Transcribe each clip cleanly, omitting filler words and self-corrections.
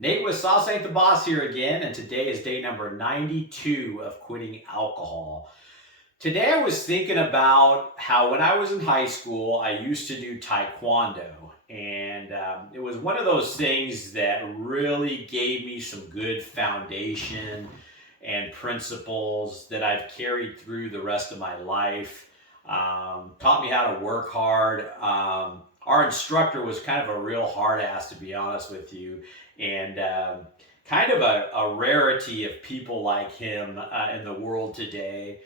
Nate with Sauce Ain't the Boss here again, and today is day number 92 of quitting alcohol. Today I was thinking about how when I was in high school, I used to do Taekwondo. And it was one of those things that really gave me some good foundation and principles that I've carried through the rest of my life. Taught me how to work hard. Our instructor was kind of a real hard ass, to be honest with you, and kind of a rarity of people like him in the world today.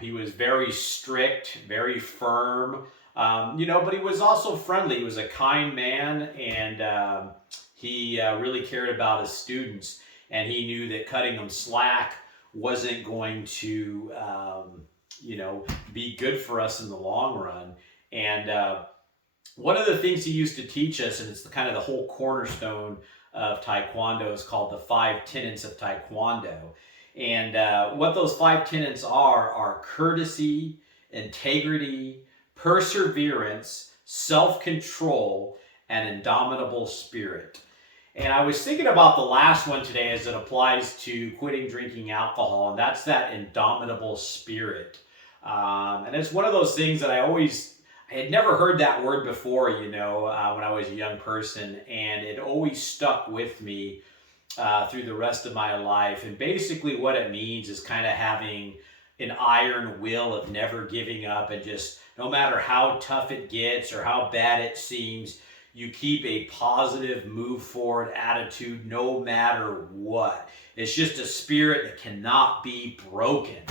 He was very strict, very firm, but he was also friendly. He was a kind man, and he really cared about his students. And he knew that cutting them slack wasn't going to, be good for us in the long run. And one of the things he used to teach us, and it's kind of the whole cornerstone of Taekwondo, is called the 5 tenants of Taekwondo. And what those 5 tenants are courtesy, integrity, perseverance, self-control, and indomitable spirit. And I was thinking about the last one today as it applies to quitting drinking alcohol, and that's that indomitable spirit. And it's one of those things that I had never heard that word before, when I was a young person, and it always stuck with me through the rest of my life. And basically what it means is kind of having an iron will of never giving up, and just no matter how tough it gets or how bad it seems, you keep a positive move forward attitude no matter what. It's just a spirit that cannot be broken.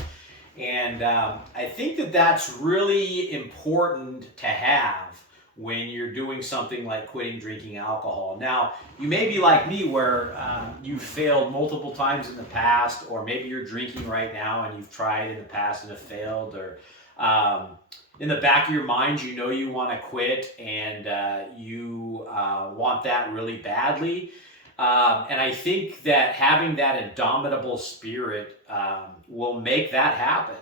And I think that that's really important to have when you're doing something like quitting drinking alcohol. Now, you may be like me where you've failed multiple times in the past, or maybe you're drinking right now and you've tried in the past and have failed, or in the back of your mind, you want to quit, and you want that really badly. And I think that having that indomitable spirit will make that happen.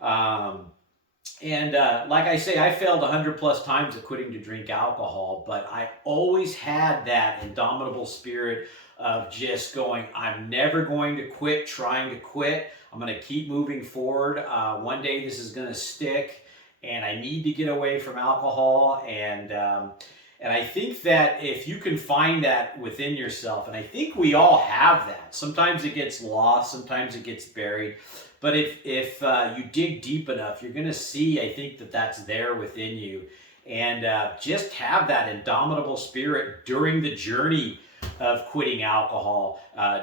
Like I say, I failed 100 plus times at quitting to drink alcohol, but I always had that indomitable spirit of just going, I'm never going to quit trying to quit. I'm going to keep moving forward. One day this is going to stick, and I need to get away from alcohol. And I think that if you can find that within yourself, and I think we all have that. Sometimes it gets lost, sometimes it gets buried. But if you dig deep enough, you're going to see, I think, that that's there within you. And just have that indomitable spirit during the journey of quitting alcohol,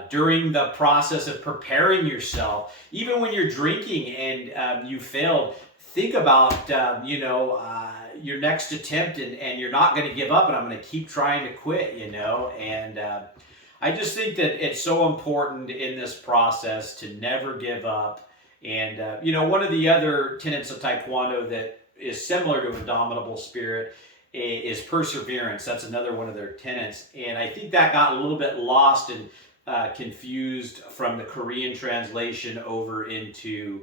during the process of preparing yourself. Even when you're drinking and you failed, think about, your next attempt, and you're not going to give up, and I'm going to keep trying to quit, And I just think that it's so important in this process to never give up. And, one of the other tenets of Taekwondo that is similar to indomitable spirit is perseverance. That's another one of their tenets. And I think that got a little bit lost and confused from the Korean translation over into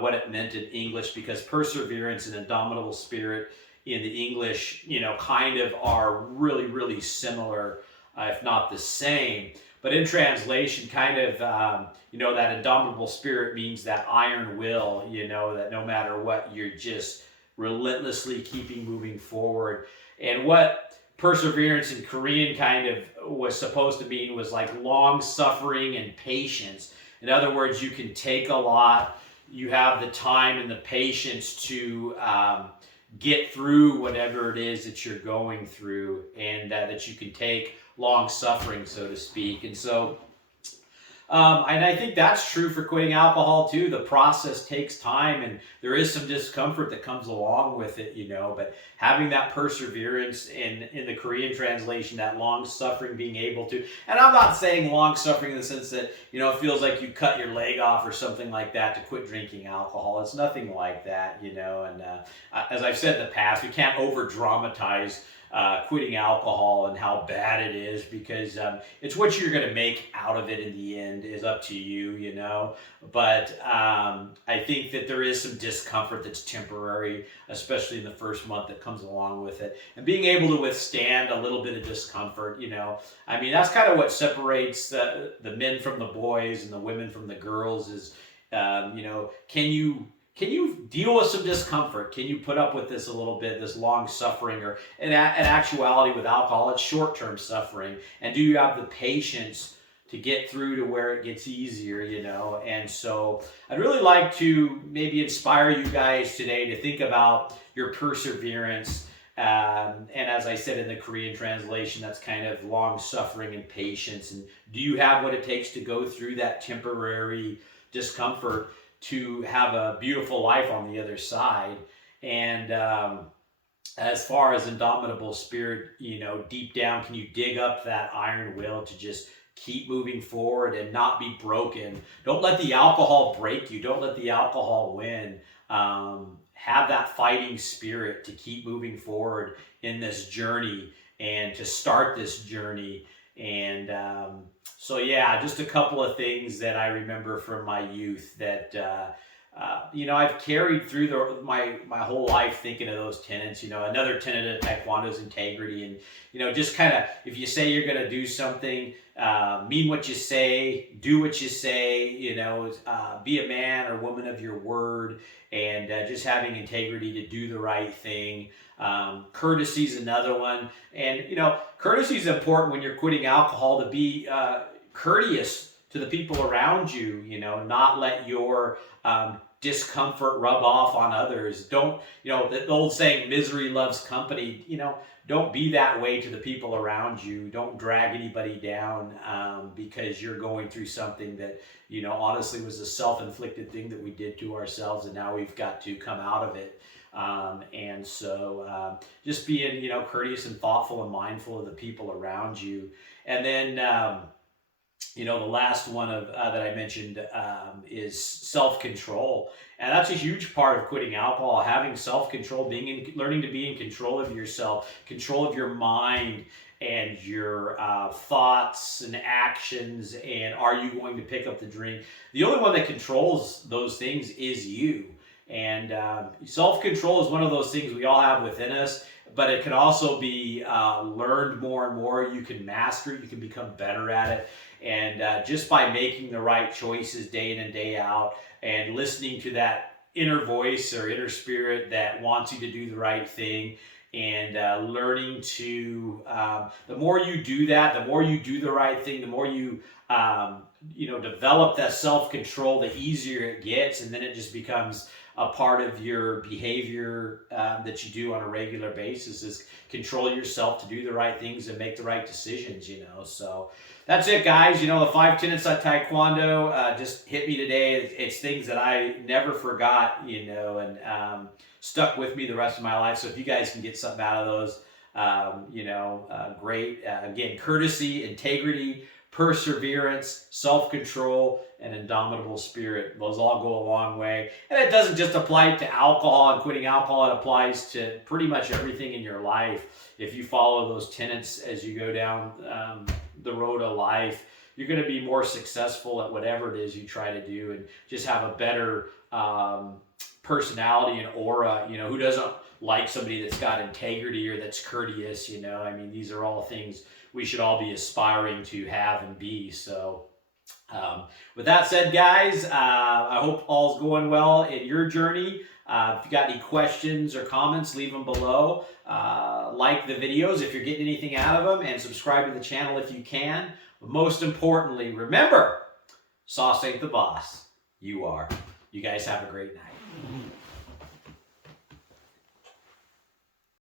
what it meant in English, because perseverance and indomitable spirit in the English, kind of are really, really similar, if not the same. But in translation, kind of, that indomitable spirit means that iron will, that no matter what, you're just relentlessly keeping moving forward. And what perseverance in Korean kind of was supposed to mean was like long suffering and patience. In other words, you can take a lot. You have the time and the patience to get through whatever it is that you're going through, and that you can take long suffering, so to speak. And so, and I think that's true for quitting alcohol too. The process takes time, and there is some discomfort that comes along with it, but having that perseverance, in the Korean translation, that long suffering, being able to, and I'm not saying long suffering in the sense that, it feels like you cut your leg off or something like that to quit drinking alcohol. It's nothing like that, and as I've said in the past, we can't over dramatize quitting alcohol and how bad it is, because it's what you're going to make out of it in the end is up to you, you know. But I think that there is some discomfort that's temporary, especially in the first month that comes along with it. And being able to withstand a little bit of discomfort, you know, I mean, that's kind of what separates the men from the boys and the women from the girls is, you know, can you deal with some discomfort? Can you put up with this a little bit, this long suffering, or in actuality with alcohol, it's short-term suffering. And do you have the patience to get through to where it gets easier, you know? And so I'd really like to maybe inspire you guys today to think about your perseverance. And as I said in the Korean translation, that's kind of long suffering and patience. And do you have what it takes to go through that temporary discomfort to have a beautiful life on the other side? And as far as indomitable spirit, you know, deep down, can you dig up that iron will to just keep moving forward and not be broken? Don't let the alcohol break you. Don't let the alcohol win. Have that fighting spirit to keep moving forward in this journey and to start this journey. And so, yeah, just a couple of things that I remember from my youth that, you know, I've carried through my whole life thinking of those tenets. You know, another tenet of Taekwondo is integrity. And, you know, just kind of, if you say you're going to do something, mean what you say, do what you say, you know, be a man or woman of your word, and just having integrity to do the right thing. Courtesy is another one. And, you know, courtesy is important when you're quitting alcohol, to be courteous to the people around you, you know, not let your discomfort rub off on others. Don't, you know, the old saying, misery loves company, you know, don't be that way to the people around you. Don't drag anybody down because you're going through something that, you know, honestly was a self-inflicted thing that we did to ourselves, and now we've got to come out of it. And so just being, you know, courteous and thoughtful and mindful of the people around you. And then, you know, the last one of that I mentioned is self-control, and that's a huge part of quitting alcohol. Having self-control, learning to be in control of yourself, control of your mind and your thoughts and actions. And are you going to pick up the drink? The only one that controls those things is you. And self-control is one of those things we all have within us, but it can also be learned more and more. You can master it. You can become better at it. And just by making the right choices day in and day out, and listening to that inner voice or inner spirit that wants you to do the right thing, and learning to, the more you do that, the more you do the right thing, the more you, you know, develop that self-control, the easier it gets. And then it just becomes a part of your behavior that you do on a regular basis, is control yourself to do the right things and make the right decisions, you know. So that's it, guys. You know, the 5 tenets of Taekwondo just hit me today. It's things that I never forgot, you know, and stuck with me the rest of my life. So if you guys can get something out of those, you know, great. Again, courtesy, integrity, perseverance, self-control, and indomitable spirit. Those all go a long way. And it doesn't just apply to alcohol and quitting alcohol. It applies to pretty much everything in your life. If you follow those tenets as you go down the road of life, you're going to be more successful at whatever it is you try to do, and just have a better personality and aura. You know, who doesn't like somebody that's got integrity or that's courteous? You know, I mean, these are all things we should all be aspiring to have and be. So with that said, guys, I hope all's going well in your journey. If you got any questions or comments, leave them below. Like the videos if you're getting anything out of them, and subscribe to the channel if you can. But most importantly, remember, sauce ain't the boss. You are. You guys have a great night.